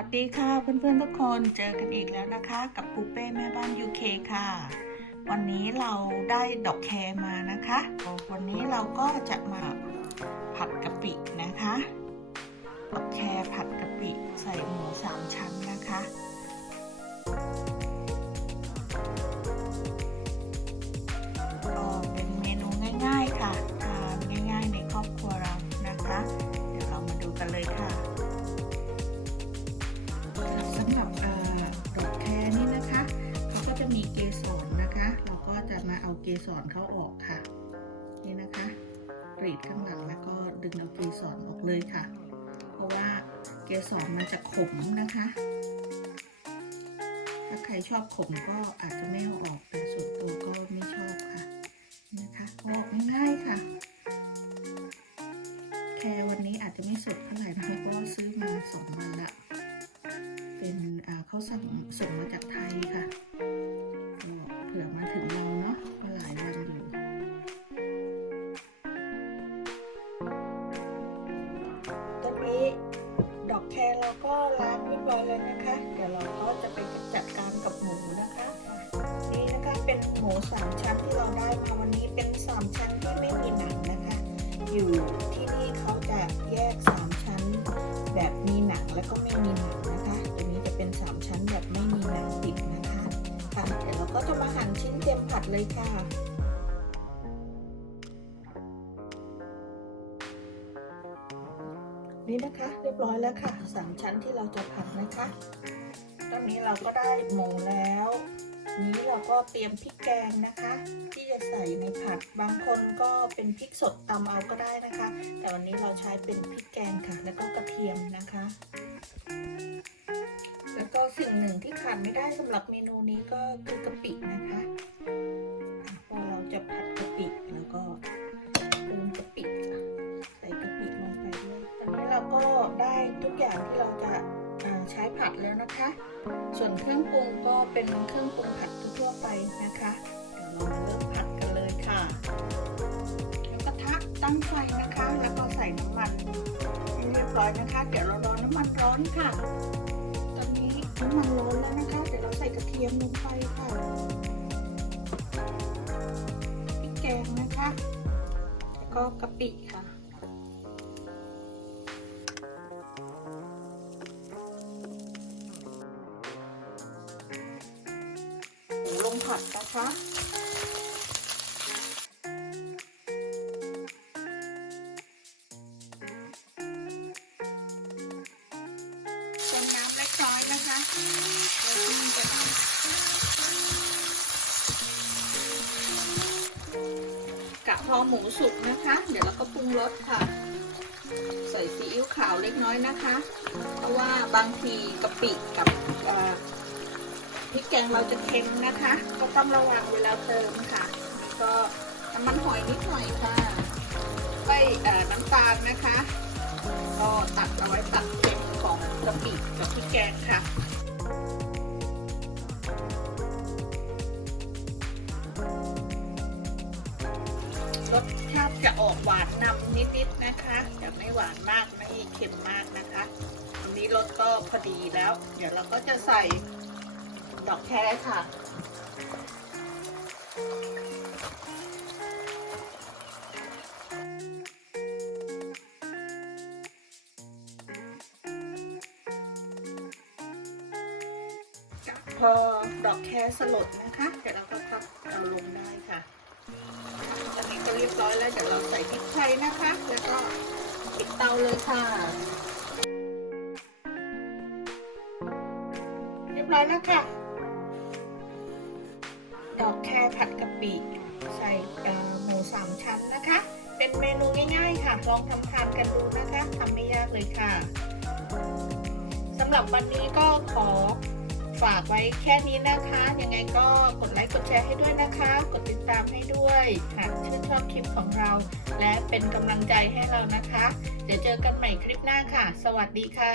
วัสดีค่ะเพื่อนๆทุกคนเจอกันอีกแล้วนะคะ กับปูเป้แม่บ้าน UK ค่ะ วันนี้เราได้ดอกแคร์มานะคะ วันนี้เราก็จะมา สรเขาออกค่ะ นี่นะคะกรีดข้างหลังแล้วก็ดึงเอาเกสรออกเลยค่ะ เพราะว่าเกสรมันจะขมนะคะ ถ้าใครชอบขมก็อาจจะไม่เอาออกแต่ส่วนตัวก็ไม่ชอบค่ะนะคะออกง่ายๆค่ะแครวันนี้อาจจะไม่สดเท่าไหร่นะคะเพราะว่าซื้อมาสองวันละเป็นเขาสั่งส่งมาจากไทยค่ะเผื่อมาถึงเราเนาะ หมูสามชั้นที่เราได้มาวันนี้เป็นสามชั้นที่ไม่มีหนังนะคะ อยู่ที่นี่เขาจะแยกสามชั้น แบบมีหนังแล้วก็ไม่มีหนังนะคะตัวนี้จะเป็นสามชั้นแบบไม่มีหนังติดนะคะค่ะเดี๋ยวเราก็จะมาหั่นชิ้นเตรียมผัดเลยค่ะนี่นะคะเรียบร้อยแล้วค่ะสามชั้นที่เราจะผัดนะคะ ตอนนี้เราก็ได้หมูแล้ว นี้เราก็เตรียมพริกแกงนะคะ ที่จะใส่ในผัดบางคนก็เป็นพริกสดตำเอาก็ได้นะคะ แต่วันนี้เราใช้เป็นพริกแกงค่ะ แล้วก็กระเทียมนะคะ แล้วก็สิ่งหนึ่งที่ขาดไม่ได้สำหรับเมนูนี้ก็คือกะปินะคะพอเราจะผัดกะปิแล้วก็เติมกะปิใส่กะปิลงไปด้วยตอนนี้เราก็ได้ทุกอย่างที่เราจะ ใช้ผัดแล้วนะคะ ส่วนเครื่องปรุงก็เป็นเครื่องปรุงผัดทั่วไปนะคะ เดี๋ยวเรามาเริ่มผัดกันเลยค่ะแล้วกระทะตั้งไฟนะคะ แล้วก็ใส่น้ำมันเรียบร้อยนะคะ เดี๋ยวเรารอน้ำมันร้อนค่ะ ตอนนี้น้ำมันร้อนแล้วนะคะ เดี๋ยวเราใส่กระเทียมลงไปค่ะพริกแกงนะคะ แล้วก็กะปิค่ะ มูลงผัดนะคะเติมน้ำเล็กน้อยนะคะเดี๋ยวมันจะกะพอหมูสุกนะคะ เดี๋ยวเราก็ปรุงรสค่ะ ใส่ซีอิ๊วขาวเล็กน้อยนะคะ เพราะว่าบางทีกะปิกับ พริกแกงเราจะเค็มนะคะ ก็ต้องระวังเวลาเติมค่ะ ก็น้ำมันหอยนิดหน่อยค่ะไปเอ่อน้ำตาลนะคะ ก็ตัดเอาไว้ตัดเค็มของกะปิกับพริกแกงค่ะรสชาติจะออกหวานนำนิดๆนะคะแต่ไม่หวานมากไม่เค็มมากนะคะ อันนี้รสก็พอดีแล้ว เดี๋ยวเราก็จะใส่ ดอกแครค่ะพอดอกแครสลดนะคะเดี๋ยวเราก็พับเอาลงได้ค่ะตอนนี้ก็เรียบร้อยแล้วเดี๋ยวเราใส่พริกไทยนะคะ แล้วก็ปิดเตาเลยค่ะ เรียบร้อยแล้วค่ะ ดอกแครผัดกะปิใส่หมูสามชั้นนะคะ เป็นเมนูง่ายๆค่ะ ลองทำทานกันดูนะคะทำไม่ยากเลยค่ะสำหรับวันนี้ก็ขอฝากไว้แค่นี้นะคะ ยังไงก็กดไลค์กดแชร์ให้ด้วยนะคะ กดติดตามให้ด้วยหากชื่นชอบคลิปของเรา และเป็นกำลังใจให้เรานะคะ เดี๋ยวเจอกันใหม่คลิปหน้าค่ะ สวัสดีค่ะ